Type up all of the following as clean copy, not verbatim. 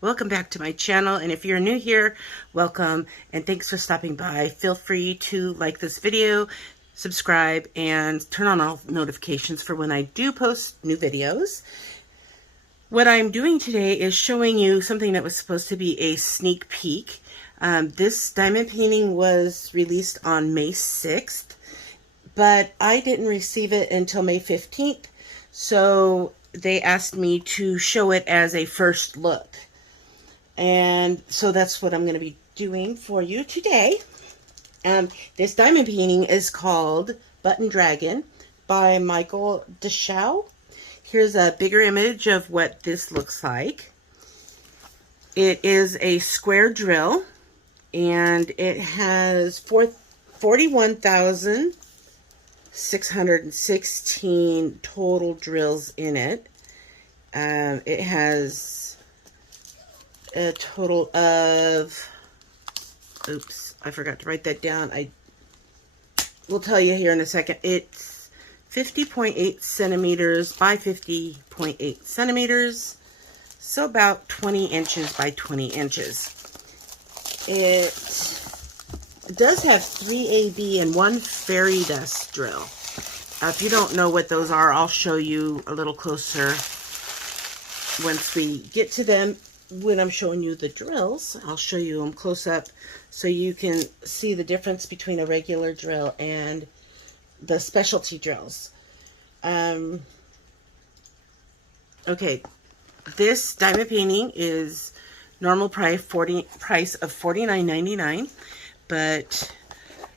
Welcome back to my channel, and if you're new here, welcome and thanks for stopping by. Feel free to like this video, subscribe, and turn on all notifications for when I do post new videos. What I'm doing today is showing you something that was supposed to be a sneak peek. This diamond painting was released on May 6th, but I didn't receive it until May 15th, so they asked me to show it as a first look. And so that's what I'm going to be doing for you today. This diamond painting is called Button Dragon by Michael Deschow. Here's a bigger image of what this looks like. It is a square drill, and it has 41,616 total drills in it. It has a total of, oops, I forgot to write that down. I will tell you here in a second. It's 50.8 centimeters by 50.8 centimeters, so about 20 inches by 20 inches. It does have 3 AB and 1 fairy dust drill. If you don't know what those are, I'll show you a little closer once we get to them. When I'm showing you the drills, I'll show you them close up so you can see the difference between a regular drill and the specialty drills. Okay, this diamond painting is normal price of $49.99, but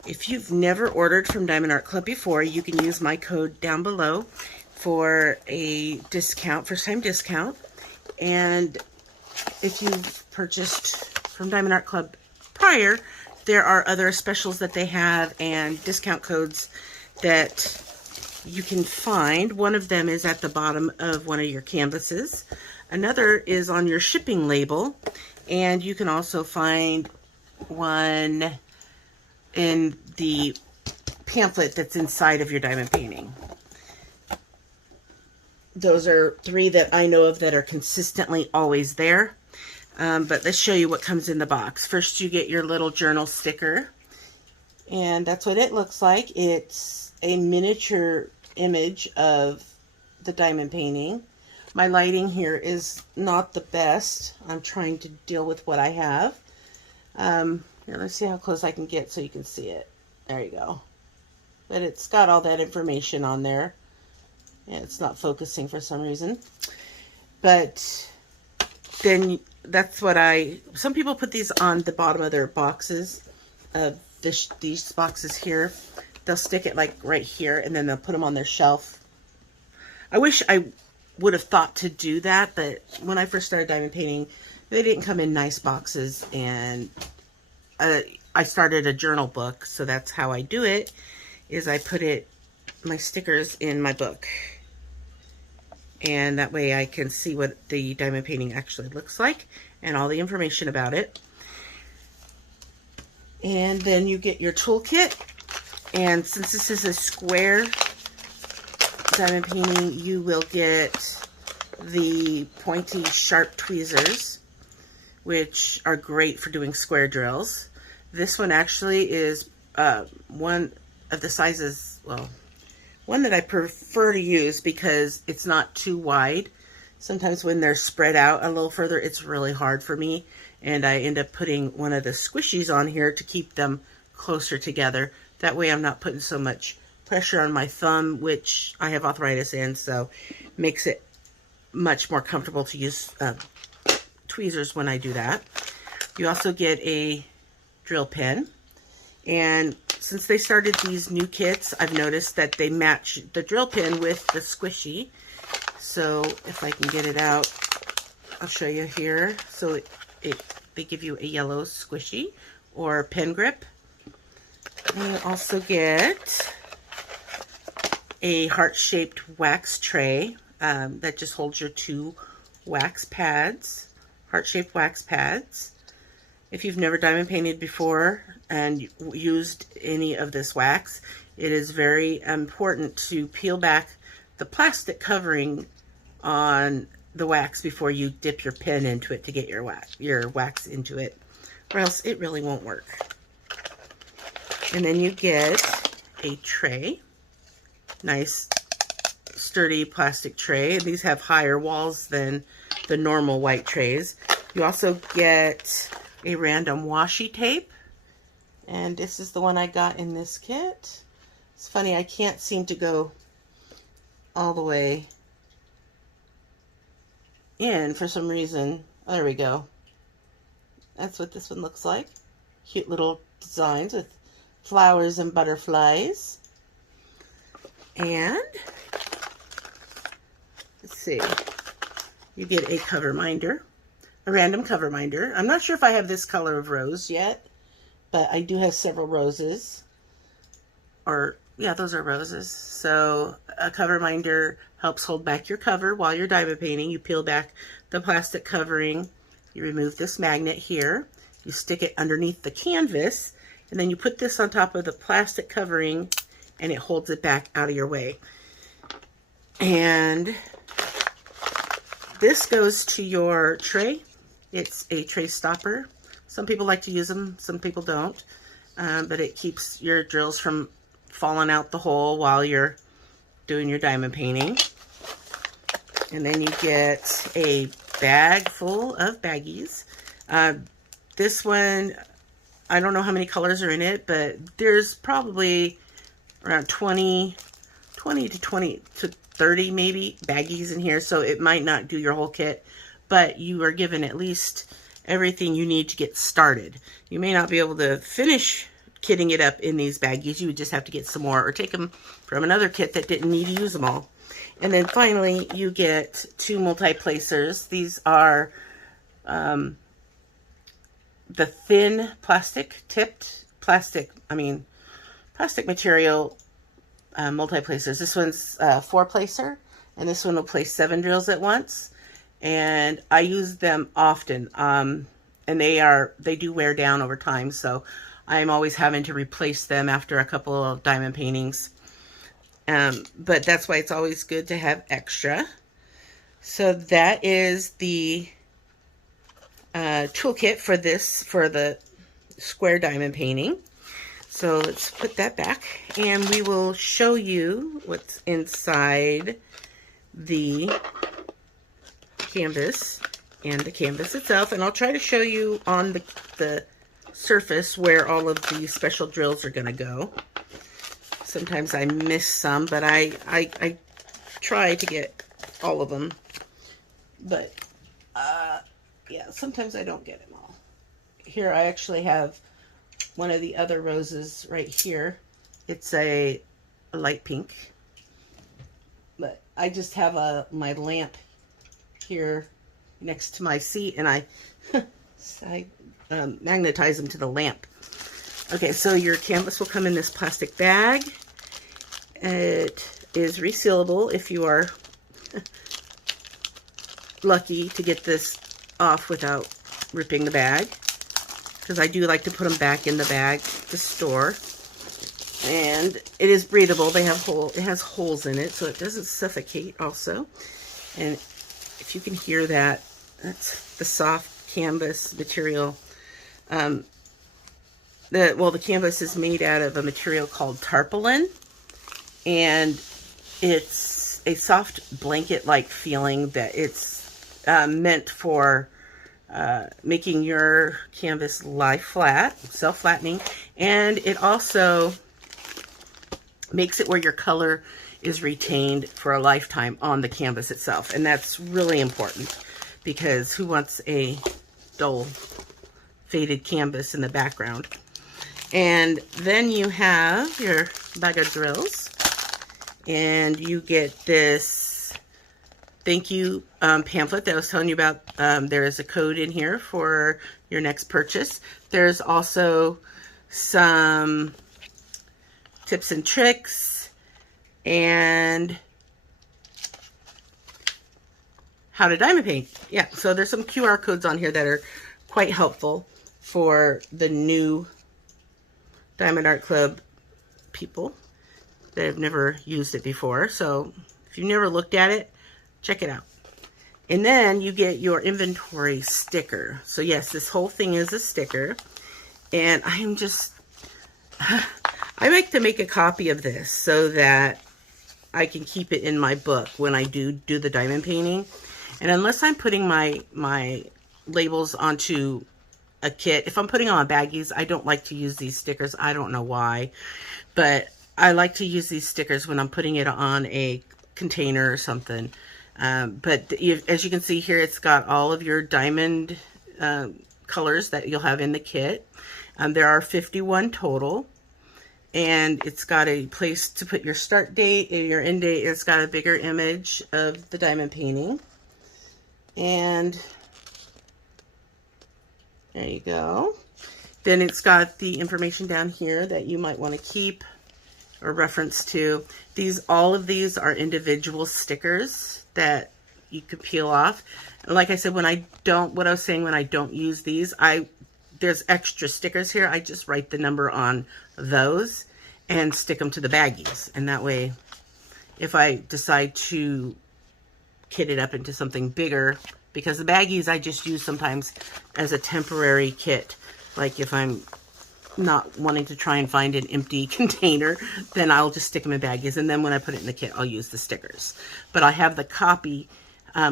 if you've never ordered from Diamond Art Club before, you can use my code down below for a discount, first time discount. And if you've purchased from Diamond Art Club prior, there are other specials that they have and discount codes that you can find. One of them is at the bottom of one of your canvases. Another is on your shipping label, and you can also find one in the pamphlet that's inside of your diamond painting. Those are 3 that I know of that are consistently always there. But let's show you what comes in the box. First, you get your little journal sticker, and that's what it looks like. It's a miniature image of the diamond painting. My lighting here is not the best. I'm trying to deal with what I have. Here, let's see how close I can get so you can see it. There you go. But it's got all that information on there. And it's not focusing for some reason. But then that's what some people put these on the bottom of their boxes, these boxes here. They'll stick it like right here, and then they'll put them on their shelf. I wish I would have thought to do that, but when I first started diamond painting, they didn't come in nice boxes, and I started a journal book, so that's how I do it, is I put my stickers in my book. And that way I can see what the diamond painting actually looks like and all the information about it. And then you get your toolkit. And since this is a square diamond painting, you will get the pointy sharp tweezers, which are great for doing square drills. This one actually is one of the sizes, well, one that I prefer to use because it's not too wide. Sometimes when they're spread out a little further, it's really hard for me, and I end up putting one of the squishies on here to keep them closer together. That way I'm not putting so much pressure on my thumb, which I have arthritis in, so makes it much more comfortable to use tweezers when I do that. You also get a drill pen, and since they started these new kits, I've noticed that they match the drill pin with the squishy. So if I can get it out, I'll show you here. So they give you a yellow squishy or pen grip. And you also get a heart-shaped wax tray that just holds your 2 wax pads, heart-shaped wax pads. If you've never diamond painted before and used any of this wax, it is very important to peel back the plastic covering on the wax before you dip your pen into it to get your wax into it, or else it really won't work. And then you get a tray, nice sturdy plastic tray. These have higher walls than the normal white trays. You also get a random washi tape, and this is the one I got in this kit. It's funny, I can't seem to go all the way in for some reason. Oh, there we go. That's what this one looks like. Cute little designs with flowers and butterflies. And let's see, you get a cover minder, a random cover minder. I'm not sure if I have this color of rose yet, but I do have several roses. Or yeah, those are roses. So a cover minder helps hold back your cover while you're diamond painting. You peel back the plastic covering, you remove this magnet here, you stick it underneath the canvas, and then you put this on top of the plastic covering, and it holds it back out of your way. And this goes to your tray. It's a tray stopper. Some people like to use them, some people don't, but it keeps your drills from falling out the hole while you're doing your diamond painting. And then you get a bag full of baggies. This one, I don't know how many colors are in it, but there's probably around 20 to 30 maybe baggies in here, so it might not do your whole kit, but you are given at least everything you need to get started. You may not be able to finish kitting it up in these baggies. You would just have to get some more or take them from another kit that didn't need to use them all. And then finally you get 2 multi-placers. These are the thin plastic material multi-placers. This one's 4-placer, and this one will place 7 drills at once. And I use them often, and they do wear down over time, so I'm always having to replace them after a couple of diamond paintings. But that's why it's always good to have extra. So that is the toolkit for the square diamond painting. So let's put that back, and we will show you what's inside the canvas and the canvas itself. And I'll try to show you on the surface where all of the special drills are going to go. Sometimes I miss some, but I try to get all of them. But yeah, sometimes I don't get them all. Here I actually have one of the other roses right here. It's a light pink, but I just have my lamp here next to my seat, and I magnetize them to the lamp. Okay, so your canvas will come in this plastic bag. It is resealable if you are lucky to get this off without ripping the bag, because I do like to put them back in the bag to store. And it is breathable. It has holes in it, so it doesn't suffocate also. And if you can hear that, that's the soft canvas material. The canvas is made out of a material called tarpaulin, and it's a soft blanket-like feeling that it's meant for making your canvas lie flat, self-flattening, and it also makes it where your color is retained for a lifetime on the canvas itself. And that's really important, because who wants a dull, faded canvas in the background? And then you have your bag of drills, and you get this thank you pamphlet that I was telling you about. There is a code in here for your next purchase. There's also some tips and tricks and how to diamond paint. Yeah, so there's some QR codes on here that are quite helpful for the new Diamond Art Club people that have never used it before. So if you've never looked at it, check it out. And then you get your inventory sticker. So yes, this whole thing is a sticker. And I'm just, I like to make a copy of this so that I can keep it in my book when I do the diamond painting. And unless I'm putting my labels onto a kit, if I'm putting on baggies, I don't like to use these stickers. I don't know why, but I like to use these stickers when I'm putting it on a container or something. But as you can see here, it's got all of your diamond colors that you'll have in the kit. There are 51 total. And it's got a place to put your start date and your end date. It's got a bigger image of the diamond painting. And there you go. Then it's got the information down here that you might want to keep or reference to. All of these are individual stickers that you could peel off. And like I said, when I don't use these, there's extra stickers here. I just write the number on those and stick them to the baggies. And that way, if I decide to kit it up into something bigger, because the baggies I just use sometimes as a temporary kit. Like if I'm not wanting to try and find an empty container, then I'll just stick them in baggies. And then when I put it in the kit, I'll use the stickers. But I have the copy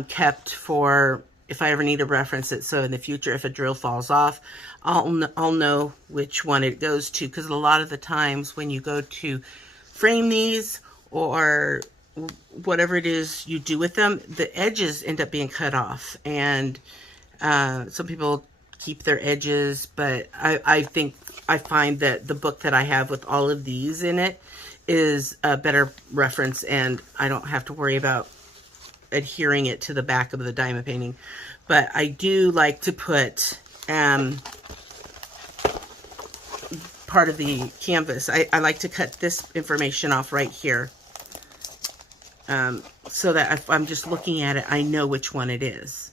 kept for if I ever need to reference it. So in the future, if a drill falls off, I'll know which one it goes to. Because a lot of the times when you go to frame these or whatever it is you do with them, the edges end up being cut off. And some people keep their edges, but I find that the book that I have with all of these in it is a better reference, and I don't have to worry about adhering it to the back of the diamond painting. But I do like to put part of the canvas. I like to cut this information off right here, so that if I'm just looking at it, I know which one it is,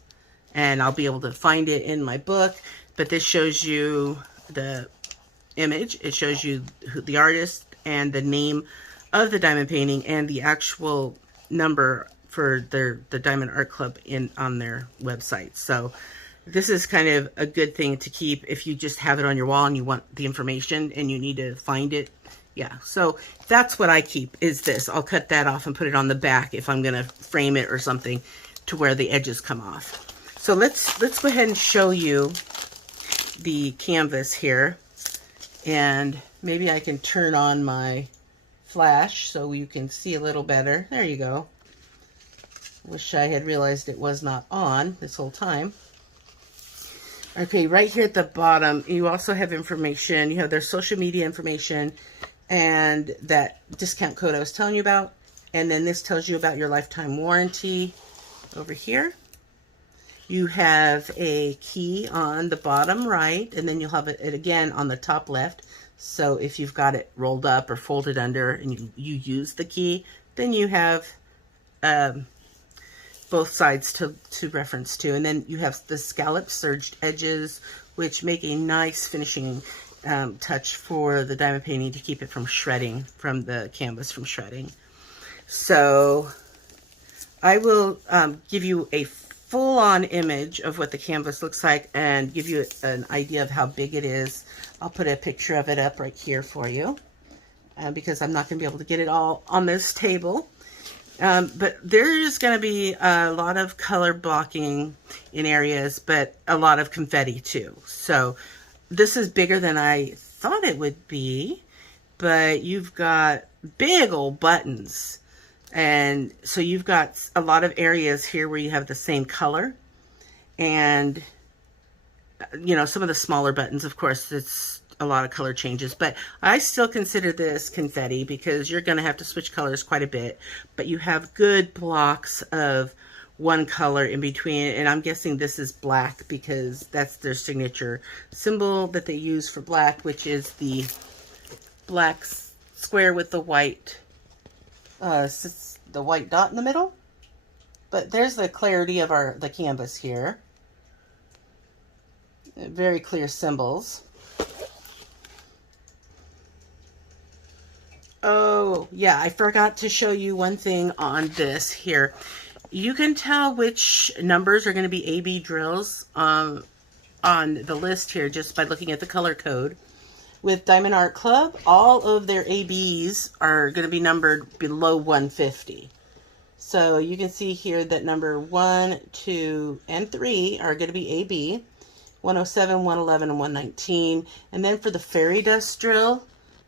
and I'll be able to find it in my book. But this shows you the image, it shows you the artist and the name of the diamond painting and the actual number for the Diamond Art Club on their website. So this is kind of a good thing to keep if you just have it on your wall and you want the information and you need to find it. Yeah, so that's what I keep, is this. I'll cut that off and put it on the back if I'm gonna frame it or something, to where the edges come off. So let's go ahead and show you the canvas here. And maybe I can turn on my flash so you can see a little better. There you go. Wish I had realized it was not on this whole time. Okay, right here at the bottom, you also have information. You have their social media information and that discount code I was telling you about. And then this tells you about your lifetime warranty over here. You have a key on the bottom right, and then you'll have it again on the top left. So if you've got it rolled up or folded under and you use the key, then you have both sides to reference to. And then you have the scallop serged edges, which make a nice finishing touch for the diamond painting to keep it from shredding, from the canvas from shredding. So I will give you a full-on image of what the canvas looks like and give you an idea of how big it is. I'll put a picture of it up right here for you because I'm not going to be able to get it all on this table. But there's going to be a lot of color blocking in areas, but a lot of confetti too. So this is bigger than I thought it would be, but you've got big old buttons. And so you've got a lot of areas here where you have the same color. And, you know, some of the smaller buttons, of course, it's a lot of color changes. But I still consider this confetti because you're going to have to switch colors quite a bit. But you have good blocks of one color in between. And I'm guessing this is black because that's their signature symbol that they use for black, which is the black square with the white dot in the middle. But there's the clarity of the canvas here. Very clear symbols. Oh yeah, I forgot to show you one thing on this here. You can tell which numbers are going to be AB drills on the list here just by looking at the color code. With Diamond Art Club, all of their ABs are going to be numbered below 150. So you can see here that number 1, 2, and 3 are going to be AB, 107, 111, and 119. And then for the fairy dust drill,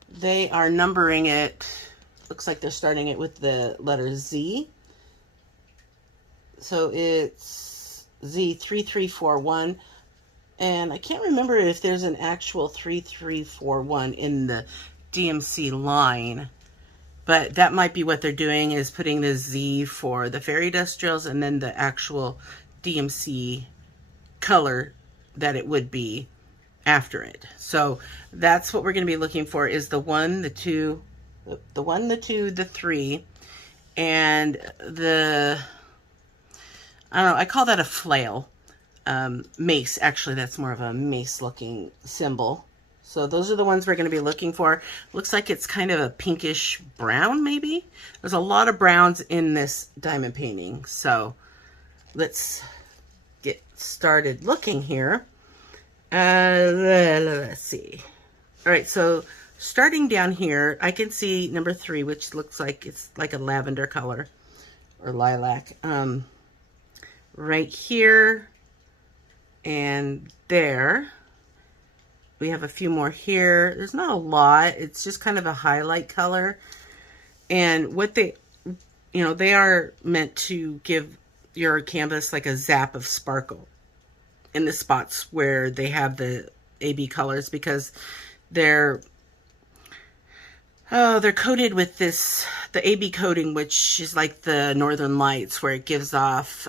they are numbering it, looks like they're starting it with the letter Z. So it's Z3341. And I can't remember if there's an actual 3341 in the DMC line. But that might be what they're doing, is putting the Z for the fairy dust drills and then the actual DMC color that it would be after it. So that's what we're going to be looking for, is the 1, the 2, the 1, the 2, the 3, and the, I don't know, I call that a flail. Mace, actually, that's more of a mace looking symbol. So those are the ones we're going to be looking for. Looks like it's kind of a pinkish brown, maybe. There's a lot of browns in this diamond painting. So let's get started looking here. Let's see. All right, so starting down here, I can see number 3, which looks like it's like a lavender color or lilac. Right here and there. We have a few more here. There's not a lot. It's just kind of a highlight color. And what they, you know, they are meant to give your canvas like a zap of sparkle in the spots where they have the AB colors, because they're coated with this, the AB coating, which is like the Northern Lights, where it gives off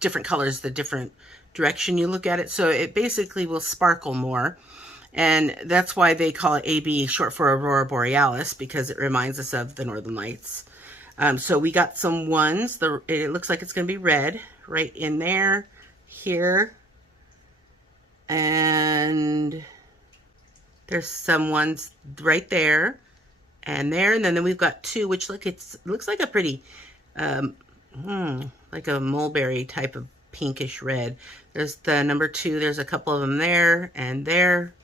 different colors the different direction you look at it. So it basically will sparkle more. And that's why they call it AB, short for Aurora Borealis, because it reminds us of the Northern Lights. So we got some ones. It looks like it's going to be red right in there, here. And there's some ones right there and there. And then we've got 2, which looks like a pretty, like a mulberry type of pinkish red. There's the number 2. There's a couple of them there and there.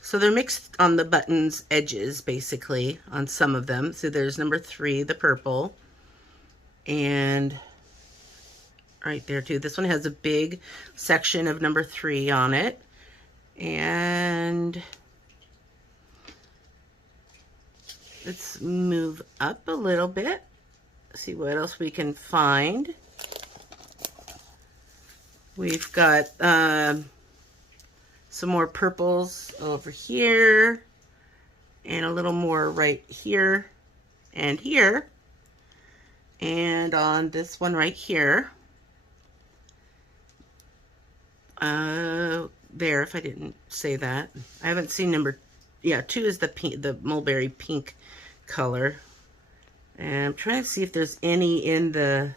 So they're mixed on the buttons edges, basically, on some of them. So there's number 3, the purple. And right there too. This one has a big section of number 3 on it. And let's move up a little bit. See what else we can find. We've got some more purples over here, and a little more right here and here, and on this one right here. There, if I didn't say that. I haven't seen number, yeah, 2 is the pink, the mulberry pink color. And I'm trying to see if there's any in the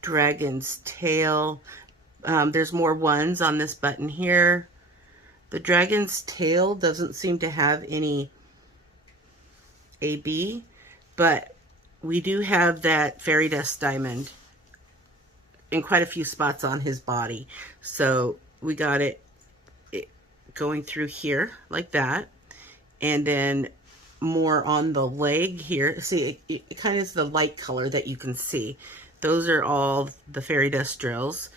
dragon's tail. There's more ones on this button here. The dragon's tail doesn't seem to have any AB, but we do have that fairy dust diamond in quite a few spots on his body. So we got it going through here like that, and then more on the leg here. See, it kind of is the light color that you can see. Those are all the fairy dust drills.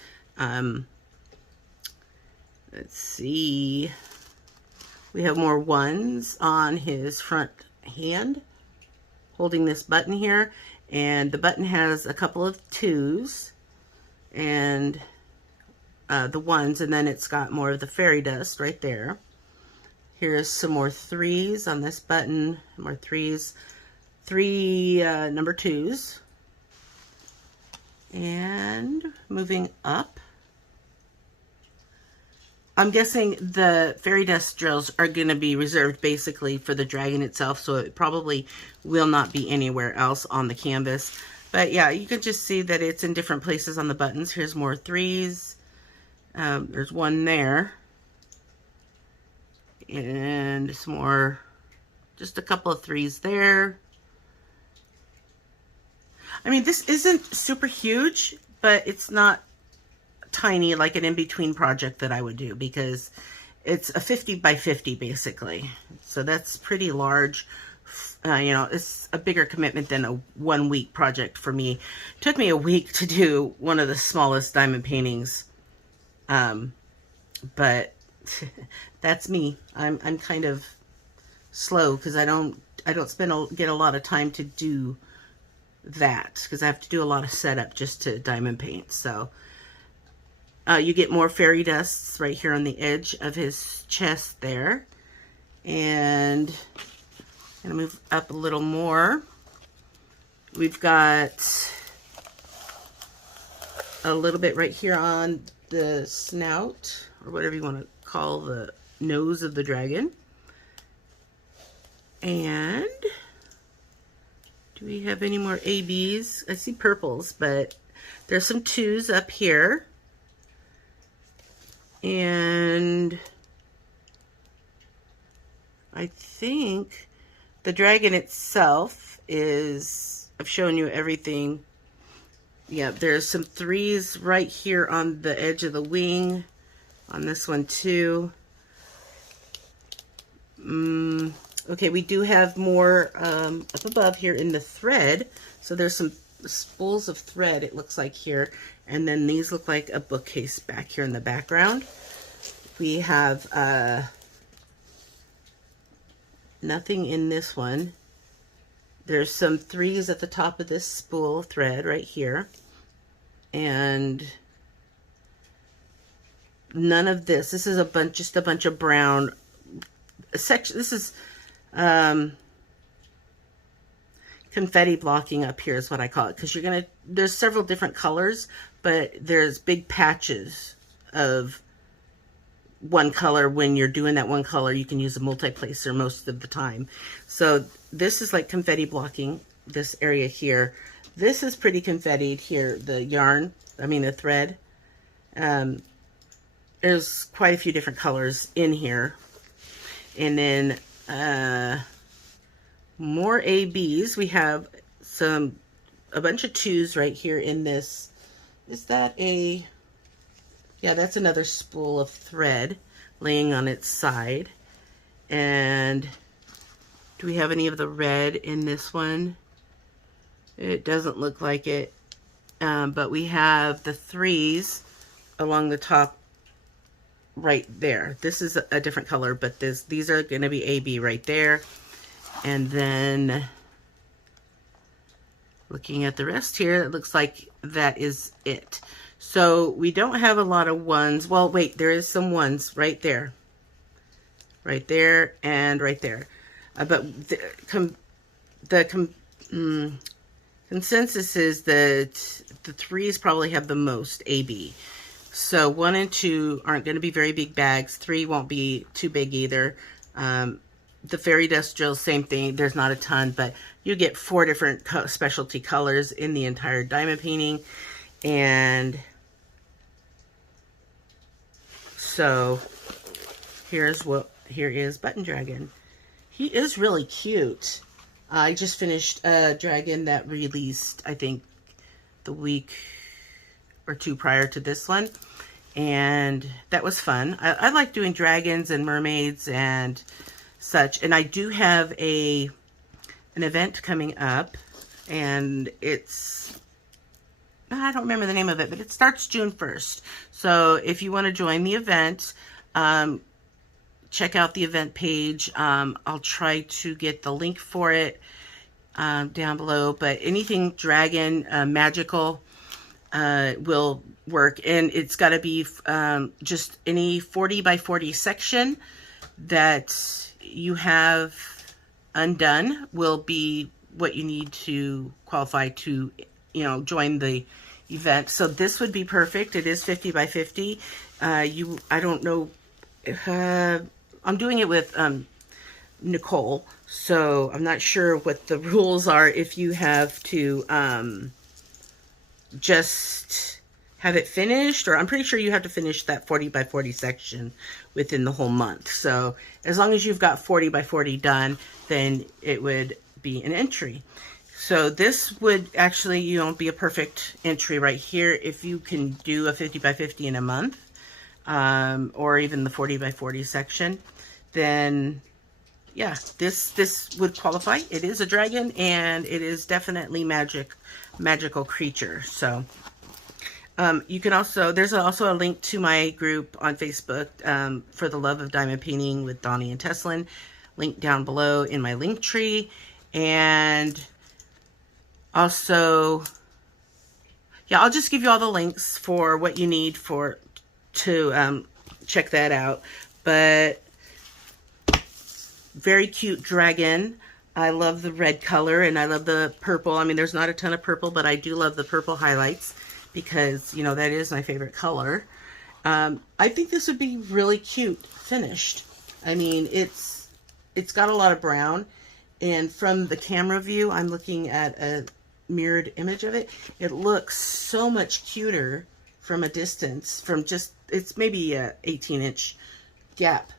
Let's see. We have more ones on his front hand holding this button here, and the button has a couple of 2s and the 1s, and then it's got more of the fairy dust right there. Here's some more 3s on this button, more 3s, 3 number 2s. And moving up, I'm guessing the fairy dust drills are going to be reserved basically for the dragon itself, so it probably will not be anywhere else on the canvas. But yeah, you can just see that it's in different places on the buttons. Here's more 3s. There's one there. And some more, just a couple of 3s there. I mean, this isn't super huge, but it's not tiny like an in-between project that I would do, because it's a 50 by 50 basically. So that's pretty large. You know, it's a bigger commitment than a 1 week project for me. It took me a week to do one of the smallest diamond paintings. But that's me. I'm kind of slow because I don't get a lot of time to do that, because I have to do a lot of setup just to diamond paint. So you get more fairy dusts right here on the edge of his chest there. And I'm gonna move up a little more. We've got a little bit right here on the snout, or whatever you want to call the nose of the dragon. And do we have any more ABs? I see purples, but there's some 2s up here. And I think the dragon itself is, I've shown you everything. Yeah, there's some 3s right here on the edge of the wing, on this one too. Okay, we do have more up above here in the thread. So there's some spools of thread, it looks like here. And then these look like a bookcase back here in the background. We have nothing in this one. There's some 3s at the top of this spool thread right here. And none of this. This is just a bunch of brown section. This is confetti blocking up here is what I call it, because there's several different colors, but there's big patches of one color. When you're doing that one color, you can use a multi-placer most of the time. So this is like confetti blocking this area here. This is pretty confettied here, the yarn, the thread. There's quite a few different colors in here. And then more ABs. We have a bunch of 2s right here in this. Is that yeah, that's another spool of thread laying on its side. And do we have any of the red in this one? It doesn't look like it. But we have the 3s along the top right there. This is a different color, but these are going to be AB right there. And then looking at the rest here, it looks like that is it. So we don't have a lot of 1s. Well, wait, there is some 1s right there. Right there and right there. But the consensus is that the 3s probably have the most AB. So 1 and 2 aren't going to be very big bags. 3 won't be too big either. The fairy dust drills, same thing. There's not a ton, but you get 4 different specialty colors in the entire diamond painting. And so here is Button Dragon. He is really cute. I just finished a dragon that released, I think, the week or 2 prior to this one, and that was fun. I like doing dragons and mermaids and such, and I do have an event coming up, and I don't remember the name of it, but it starts June 1st. So if you want to join the event, check out the event page. I'll try to get the link for it down below, but anything dragon, magical, will work. And it's got to be just any 40 by 40 section that you have undone will be what you need to qualify to, join the event. So this would be perfect. It is 50 by 50. I don't know. I'm doing it with Nicole, so I'm not sure what the rules are if you have to just have it finished, or I'm pretty sure you have to finish that 40 by 40 section within the whole month. So as long as you've got 40 by 40 done, then it would be an entry. So this would actually, be a perfect entry right here if you can do a 50 by 50 in a month, or even the 40 by 40 section. Then yeah, this would qualify. It is a dragon, and it is definitely magical creature. So you can also, there's also a link to my group on Facebook, for the love of diamond painting with Donnie and Tesslynn, link down below in my link tree. And also, yeah, I'll just give you all the links for what you need to check that out. But very cute dragon. I love the red color, and I love the purple. I mean, there's not a ton of purple, but I do love the purple highlights because, that is my favorite color. I think this would be really cute finished. I mean, it's got a lot of brown, and from the camera view, I'm looking at a mirrored image of it. It looks so much cuter from a distance, from just, it's maybe a 18-inch gap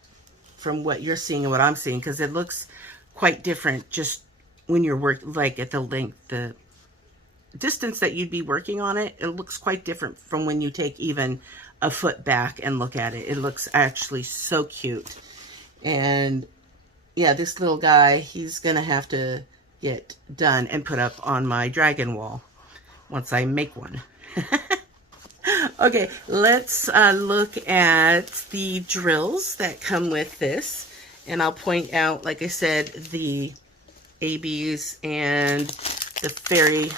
from what you're seeing and what I'm seeing, because it looks quite different just when you're like at the length, the distance that you'd be working on it. It looks quite different from when you take even a foot back and look at it. It looks actually so cute. And yeah, this little guy, he's gonna have to get done and put up on my dragon wall once I make one. Okay, let's look at the drills that come with this. And I'll point out, like I said, the ABs and the fairy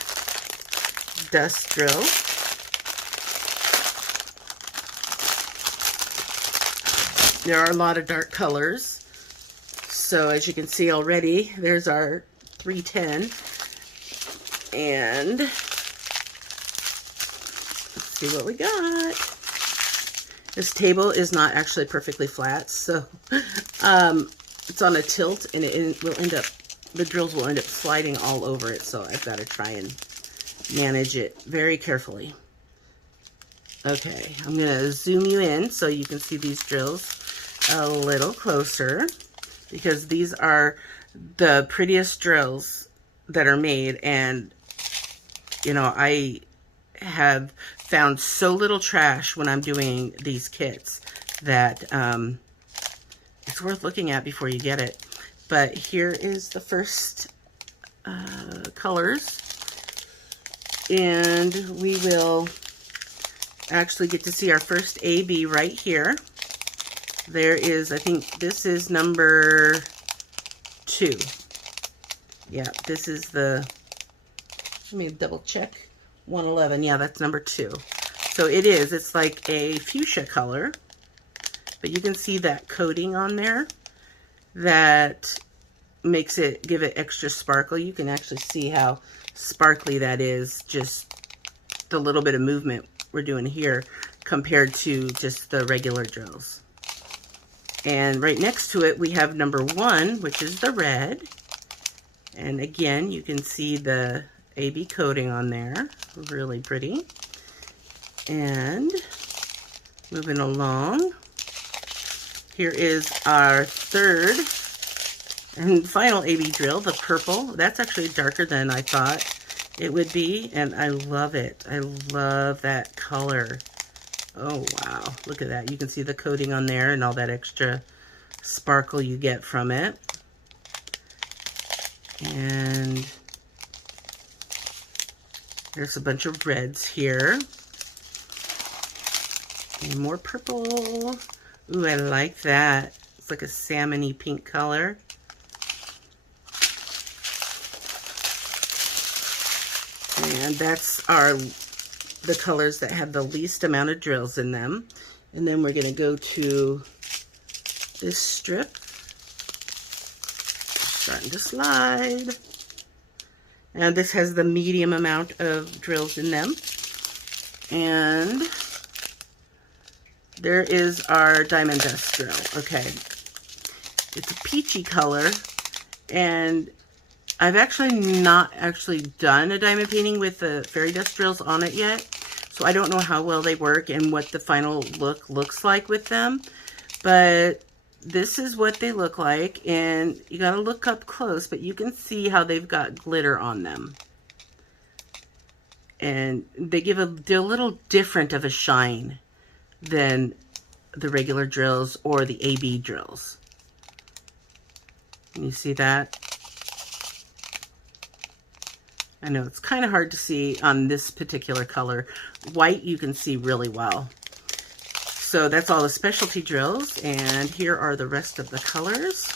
dust drill. There are a lot of dark colors. So as you can see already, there's our 310. And see what we got. This table is not actually perfectly flat, so it's on a tilt, and it will end up, the drills will end up sliding all over it, so I've got to try and manage it very carefully. Okay, I'm going to zoom you in so you can see these drills a little closer, because these are the prettiest drills that are made, and I have found so little trash when I'm doing these kits that it's worth looking at before you get it. But here is the first colors, and we will actually get to see our first AB right here. There is, I think this is number 2. Yeah, this is the, let me double check. 111, yeah, that's number 2. So it's like a fuchsia color, but you can see that coating on there that makes it, give it extra sparkle. You can actually see how sparkly that is, just the little bit of movement we're doing here compared to just the regular drills. And right next to it, we have number 1, which is the red. And again, you can see the AB coating on there, really pretty. And moving along, here is our third and final AB drill, the purple. That's actually darker than I thought it would be, and I love it. I love that color. Oh wow, look at that. You can see the coating on there and all that extra sparkle you get from it. And there's a bunch of reds here. And more purple. Ooh, I like that. It's like a salmon-y pink color. And that's the colors that have the least amount of drills in them. And then we're going to go to this strip. Starting to slide. And this has the medium amount of drills in them. And there is our diamond dust drill. Okay. It's a peachy color. And I've actually not done a diamond painting with the fairy dust drills on it yet. So I don't know how well they work and what the final look looks like with them. But this is what they look like, and you got to look up close, but you can see how they've got glitter on them. And they're a little different of a shine than the regular drills or the AB drills. Can you see that? I know it's kind of hard to see on this particular color. White you can see really well. So that's all the specialty drills, and here are the rest of the colors.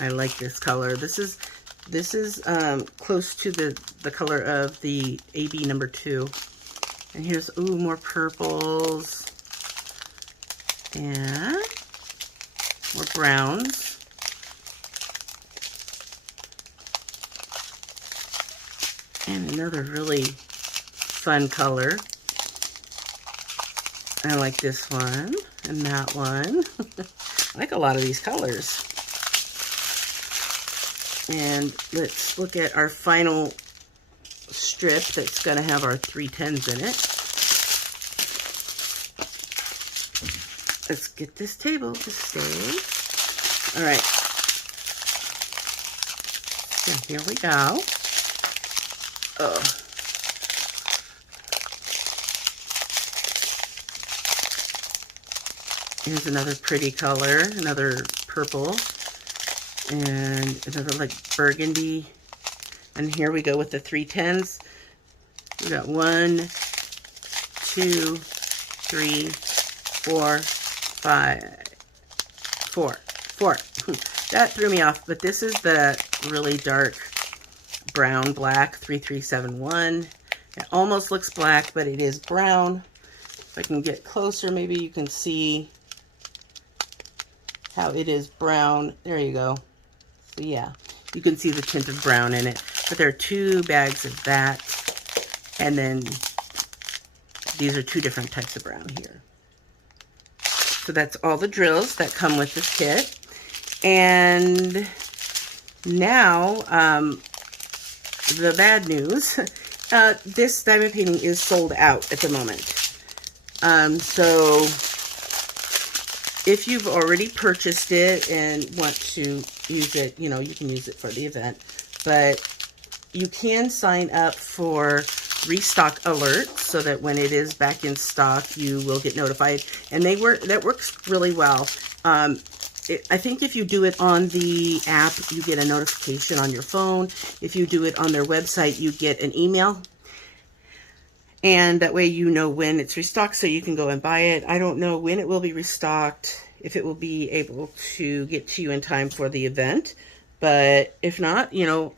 I like this color. This is close to the color of the AB number 2. And here's, ooh, more purples and more browns. And another really fun color. I like this one and that one. I like a lot of these colors. And let's look at our final strip that's going to have our 310s in it. Let's get this table to stay. All right. So here we go. Oh. Here's another pretty color, another purple, and another like burgundy. And here we go with the 310s. We got 1, 2, 3, 4, 5, 4. That threw me off, but this is the really dark brown black 3371. It almost looks black, but it is brown. If I can get closer, maybe you can see how it is brown. There you go. So yeah, you can see the tint of brown in it. But there are 2 bags of that. And then these are 2 different types of brown here. So that's all the drills that come with this kit. And now, the bad news, this diamond painting is sold out at the moment. So if you've already purchased it and want to use it, you know, you can use it for the event, but you can sign up for restock alerts so that when it is back in stock, you will get notified. And that works really well. I think if you do it on the app, you get a notification on your phone. If you do it on their website, you get an email. And that way you know when it's restocked so you can go and buy it. I don't know when it will be restocked, if it will be able to get to you in time for the event. But if not, you know,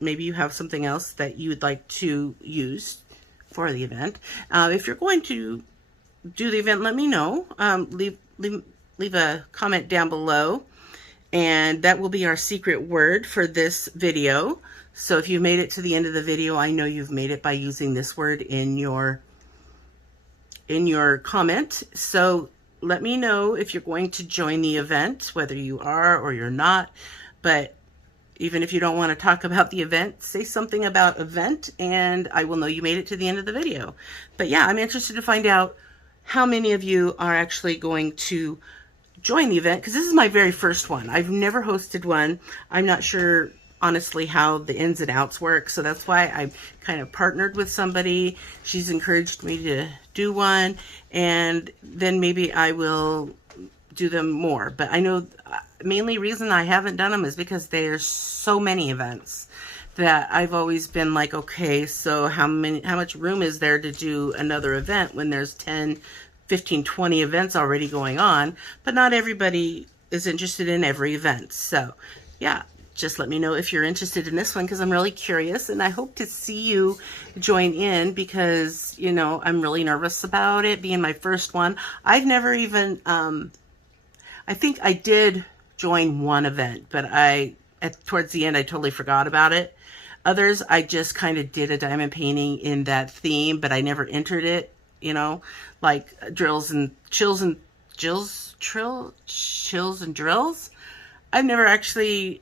maybe you have something else that you would like to use for the event. If you're going to do the event, let me know. Leave a comment down below, and that will be our secret word for this video. So if you made it to the end of the video, I know you've made it by using this word in your comment. So let me know if you're going to join the event, whether you are or you're not. But even if you don't want to talk about the event, say something about event, and I will know you made it to the end of the video. But yeah, I'm interested to find out how many of you are actually going to join the event, because this is my very first one. I've never hosted one. I'm not sure, honestly, how the ins and outs work, so that's why I kind of partnered with somebody. She's encouraged me to do one, and then maybe I will do them more. But I know mainly reason I haven't done them is because there's so many events that I've always been like, okay, so how much room is there to do another event when there's 10, 15, 20 events already going on? But not everybody is interested in every event. So yeah, just let me know if you're interested in this one, because I'm really curious, and I hope to see you join in, because, you know, I'm really nervous about it being my first one. I've never even, I think I did join one event, but towards the end, I totally forgot about it. Others, I just kind of did a diamond painting in that theme, but I never entered it, you know, like chills and drills. I've never actually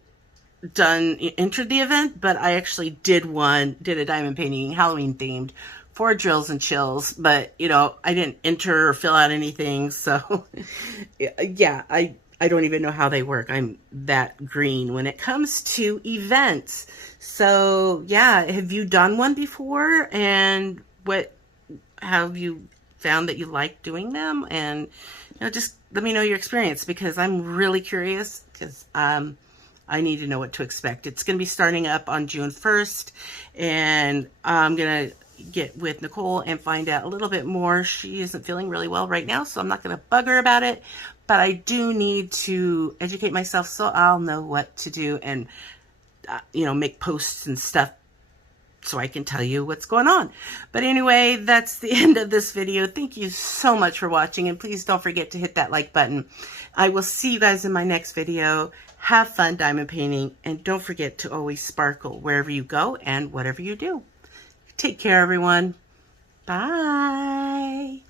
entered the event, but I actually did a diamond painting, Halloween themed, for drills and chills, but you know, I didn't enter or fill out anything, so yeah, I don't even know how they work. I'm that green when it comes to events. So yeah, have you done one before, and what have you found that you like doing them? And you know, just let me know your experience, because I'm really curious, because I need to know what to expect. It's going to be starting up on June 1st, and I'm going to get with Nicole and find out a little bit more. She isn't feeling really well right now, so I'm not going to bug her about it, but I do need to educate myself so I'll know what to do, and you know, make posts and stuff so I can tell you what's going on. But anyway, that's the end of this video. Thank you so much for watching, and please don't forget to hit that like button. I will see you guys in my next video. Have fun diamond painting, and don't forget to always sparkle wherever you go and whatever you do. Take care, everyone. Bye.